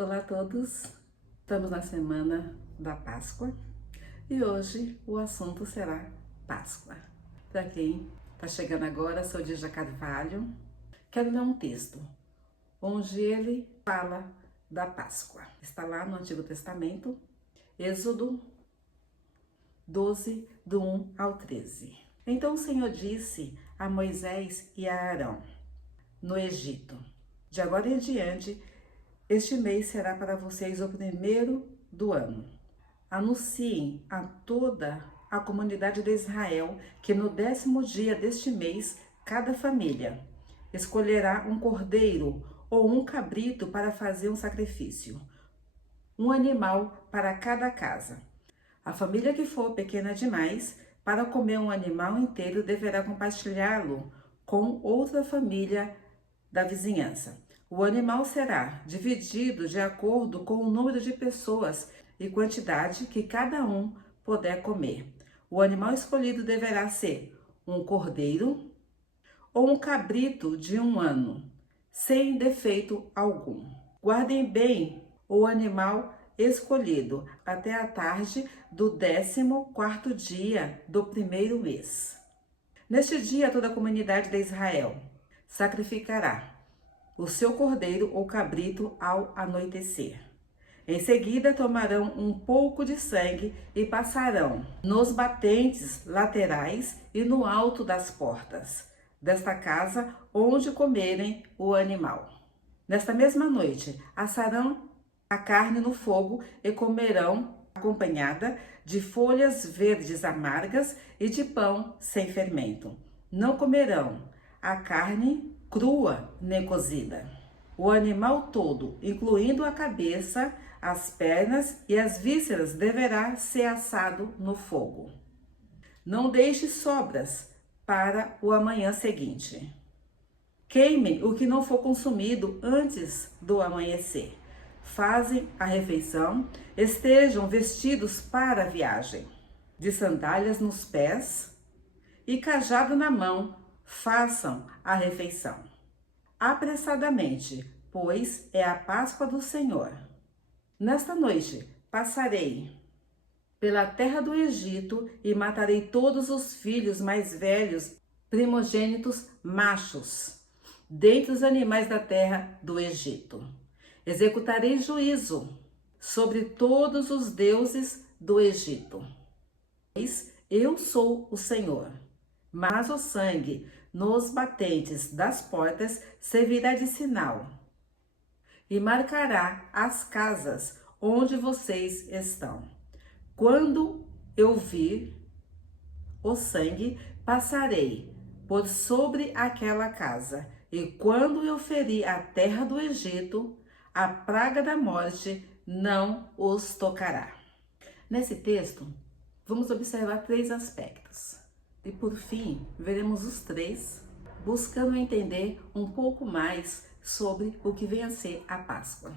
Olá a todos, estamos na semana da Páscoa e hoje o assunto será Páscoa. Para quem está chegando agora, sou Dija Carvalho, quero ler um texto onde ele fala da Páscoa. Está lá no Antigo Testamento, Êxodo 12, do 1 ao 13. Então o Senhor disse a Moisés e a Arão, no Egito: de agora em diante, este mês será para vocês o primeiro do ano. Anunciem a toda a comunidade de Israel que no 10º dia deste mês, cada família escolherá um cordeiro ou um cabrito para fazer um sacrifício, um animal para cada casa. A família que for pequena demais para comer um animal inteiro deverá compartilhá-lo com outra família da vizinhança. O animal será dividido de acordo com o número de pessoas e quantidade que cada um puder comer. O animal escolhido deverá ser um cordeiro ou um cabrito de 1 ano, sem defeito algum. Guardem bem o animal escolhido até a tarde do 14º dia do primeiro mês. Neste dia, toda a comunidade de Israel sacrificará o seu cordeiro ou cabrito ao anoitecer. Em seguida, tomarão um pouco de sangue e passarão nos batentes laterais e no alto das portas desta casa onde comerem o animal. Nesta mesma noite, assarão a carne no fogo e comerão acompanhada de folhas verdes amargas e de pão sem fermento. Não comerão a carne crua nem cozida. O animal todo, incluindo a cabeça, as pernas e as vísceras, deverá ser assado no fogo. Não deixe sobras para o amanhã seguinte. Queime o que não for consumido antes do amanhecer. Fazem a refeição, estejam vestidos para a viagem, de sandálias nos pés e cajado na mão, façam a refeição apressadamente, pois é a Páscoa do Senhor. Nesta noite passarei pela terra do Egito e matarei todos os filhos mais velhos, primogênitos machos, dentre os animais da terra do Egito. Executarei juízo sobre todos os deuses do Egito, pois eu sou o Senhor. Mas o sangue nos batentes das portas servirá de sinal e marcará as casas onde vocês estão. Quando eu vir o sangue, passarei por sobre aquela casa, e quando eu ferir a terra do Egito, a praga da morte não os tocará. Nesse texto, vamos observar 3 aspectos. E por fim, veremos os 3, buscando entender um pouco mais sobre o que vem a ser a Páscoa.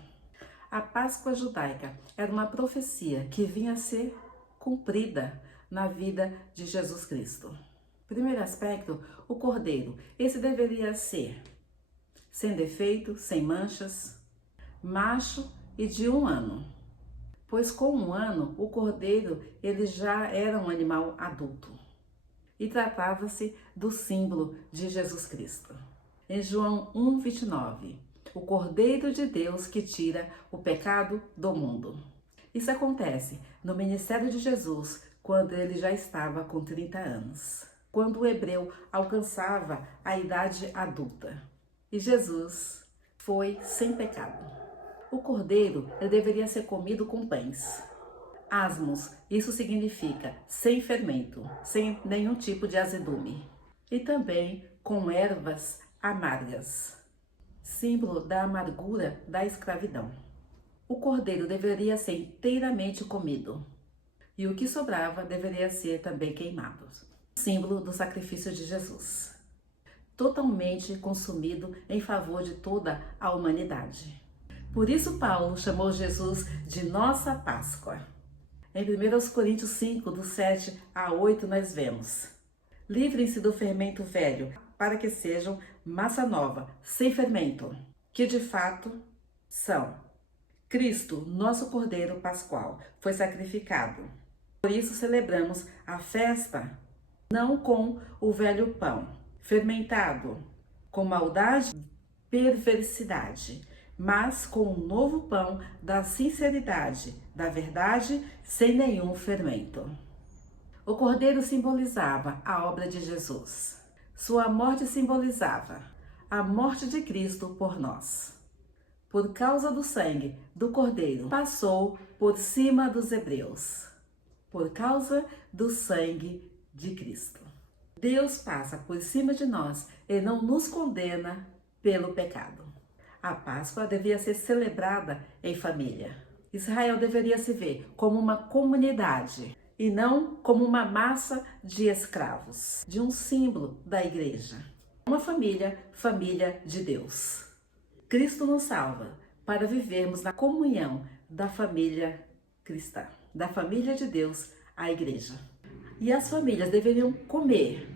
A Páscoa judaica era uma profecia que vinha a ser cumprida na vida de Jesus Cristo. Primeiro aspecto, o cordeiro. Esse deveria ser sem defeito, sem manchas, macho e de 1 ano. Pois com 1 ano, o cordeiro ele já era um animal adulto. E tratava-se do símbolo de Jesus Cristo. Em João 1:29, o Cordeiro de Deus que tira o pecado do mundo. Isso acontece no ministério de Jesus, quando ele já estava com 30 anos, quando o hebreu alcançava a idade adulta. E Jesus foi sem pecado. O cordeiro ele deveria ser comido com pães. Asmos, isso significa sem fermento, sem nenhum tipo de azedume. E também com ervas amargas, símbolo da amargura da escravidão. O cordeiro deveria ser inteiramente comido, e o que sobrava deveria ser também queimado, símbolo do sacrifício de Jesus, totalmente consumido em favor de toda a humanidade. Por isso Paulo chamou Jesus de nossa Páscoa. Em 1 Coríntios 5, do 7 a 8, nós vemos: livrem-se do fermento velho, para que sejam massa nova, sem fermento, que de fato são Cristo, nosso Cordeiro Pascual, foi sacrificado. Por isso celebramos a festa não com o velho pão, fermentado com maldade e perversidade, mas com o novo pão da sinceridade, da verdade, sem nenhum fermento. O cordeiro simbolizava a obra de Jesus. Sua morte simbolizava a morte de Cristo por nós. Por causa do sangue do cordeiro, passou por cima dos hebreus. Por causa do sangue de Cristo. Deus passa por cima de nós e não nos condena pelo pecado. A Páscoa devia ser celebrada em família. Israel deveria se ver como uma comunidade e não como uma massa de escravos, de um símbolo da igreja. Uma família, família de Deus. Cristo nos salva para vivermos na comunhão da família cristã, da família de Deus, a igreja. E as famílias deveriam comer,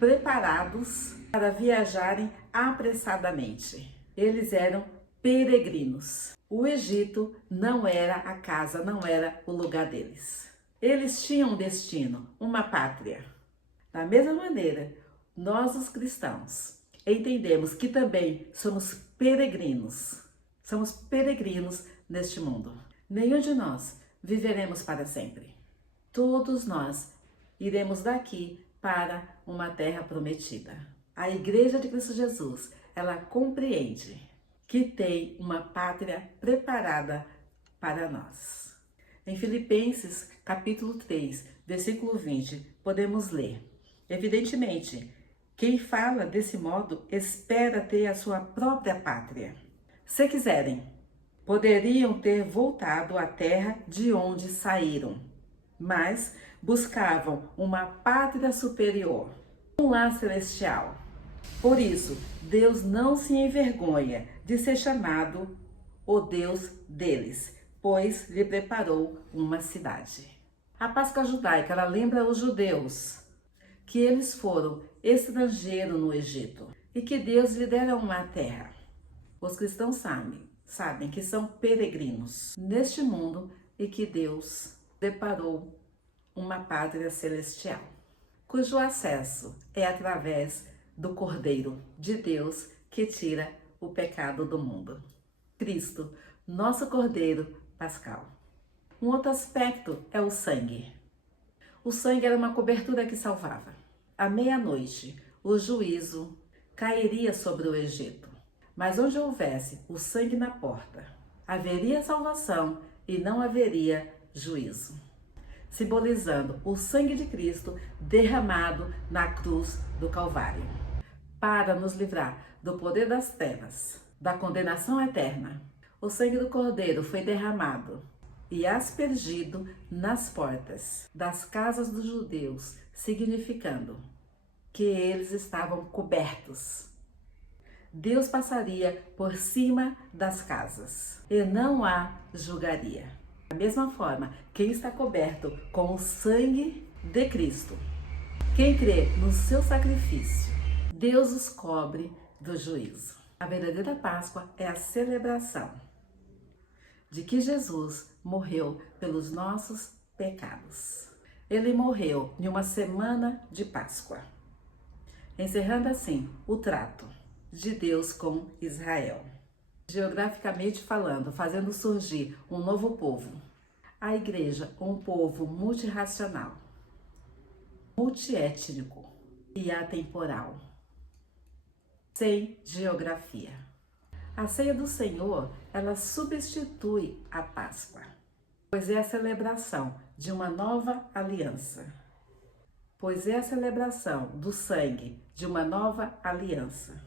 preparados para viajarem apressadamente. Eles eram peregrinos. O Egito não era a casa, não era o lugar deles. Eles tinham um destino, uma pátria. Da mesma maneira, nós os cristãos entendemos que também somos peregrinos. Somos peregrinos neste mundo. Nenhum de nós viveremos para sempre. Todos nós iremos daqui para uma terra prometida. A Igreja de Cristo Jesus, ela compreende que tem uma pátria preparada para nós. Em Filipenses, capítulo 3, versículo 20, podemos ler: evidentemente, quem fala desse modo espera ter a sua própria pátria. Se quiserem, poderiam ter voltado à terra de onde saíram, mas buscavam uma pátria superior, um lar celestial. Por isso, Deus não se envergonha de ser chamado o Deus deles, pois lhe preparou uma cidade. A Páscoa judaica, ela lembra os judeus que eles foram estrangeiros no Egito e que Deus lhe dera uma terra. Os cristãos sabem que são peregrinos neste mundo e que Deus preparou uma pátria celestial, cujo acesso é através do Cordeiro de Deus que tira o pecado do mundo. Cristo, nosso Cordeiro Pascal. Um outro aspecto é o sangue. O sangue era uma cobertura que salvava. À meia-noite, o juízo cairia sobre o Egito. Mas onde houvesse o sangue na porta, haveria salvação e não haveria juízo. Simbolizando o sangue de Cristo derramado na cruz do Calvário, para nos livrar do poder das trevas, da condenação eterna. O sangue do Cordeiro foi derramado e aspergido nas portas das casas dos judeus, significando que eles estavam cobertos. Deus passaria por cima das casas e não a julgaria. Da mesma forma, quem está coberto com o sangue de Cristo, quem crê no seu sacrifício, Deus os cobre do juízo. A verdadeira Páscoa é a celebração de que Jesus morreu pelos nossos pecados. Ele morreu em uma semana de Páscoa, encerrando assim o trato de Deus com Israel. Geograficamente falando, fazendo surgir um novo povo. A igreja, um povo multirracional, multiétnico e atemporal, sem geografia. A ceia do Senhor, ela substitui a Páscoa, pois é a celebração de uma nova aliança. Pois é a celebração do sangue de uma nova aliança.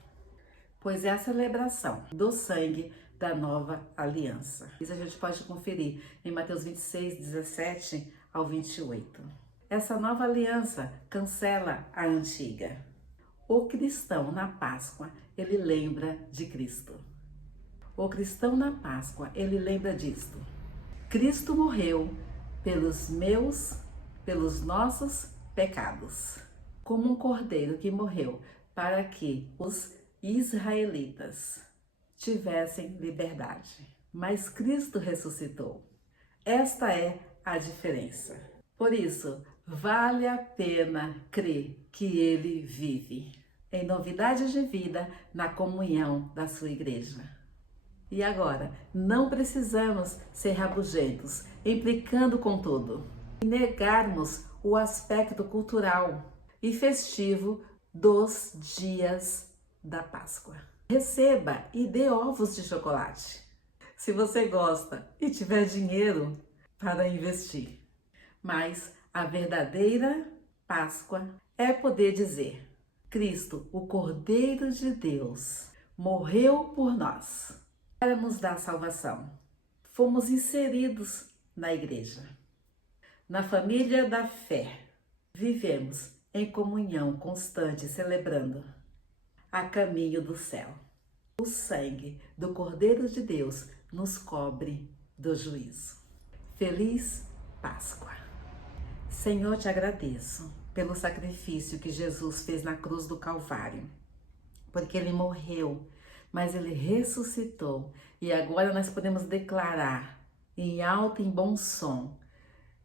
Pois é a celebração do sangue da nova aliança. Isso a gente pode conferir em Mateus 26, 17 ao 28. Essa nova aliança cancela a antiga. O cristão na Páscoa, ele lembra de Cristo. O cristão na Páscoa, ele lembra disto. Cristo morreu pelos nossos pecados, como um cordeiro que morreu para que os israelitas tivessem liberdade. mas Cristo ressuscitou. Esta é a diferença. Por isso, vale a pena crer que Ele vive, em novidade de vida, na comunhão da sua igreja. E agora, não precisamos ser rabugentos, implicando com tudo, e negarmos o aspecto cultural e festivo dos dias da Páscoa. Receba e dê ovos de chocolate, se você gosta e tiver dinheiro para investir. Mas a verdadeira Páscoa é poder dizer: Cristo, o Cordeiro de Deus, morreu por nós para nos dar salvação. Fomos inseridos na igreja, na família da fé. Vivemos em comunhão constante, celebrando a caminho do céu. O sangue do Cordeiro de Deus nos cobre do juízo. Feliz Páscoa! Senhor, te agradeço pelo sacrifício que Jesus fez na cruz do Calvário, porque Ele morreu, mas Ele ressuscitou e agora nós podemos declarar em alto e em bom som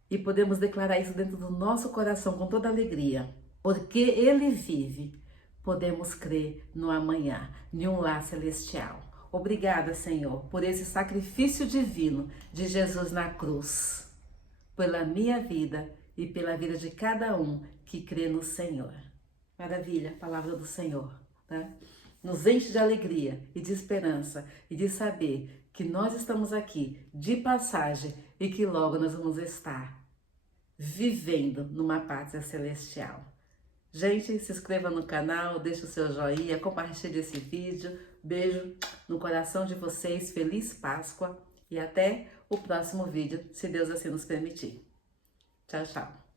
e podemos declarar isso dentro do nosso coração com toda alegria, porque Ele vive. Podemos crer no amanhã, em um lar celestial. Obrigada, Senhor, por esse sacrifício divino de Jesus na cruz, pela minha vida e pela vida de cada um que crê no Senhor. Maravilha, palavra do Senhor, né? Nos enche de alegria e de esperança e de saber que nós estamos aqui de passagem e que logo nós vamos estar vivendo numa pátria celestial. Gente, se inscreva no canal, deixe o seu joinha, compartilhe esse vídeo. Beijo no coração de vocês, feliz Páscoa e até o próximo vídeo, se Deus assim nos permitir. Tchau, tchau.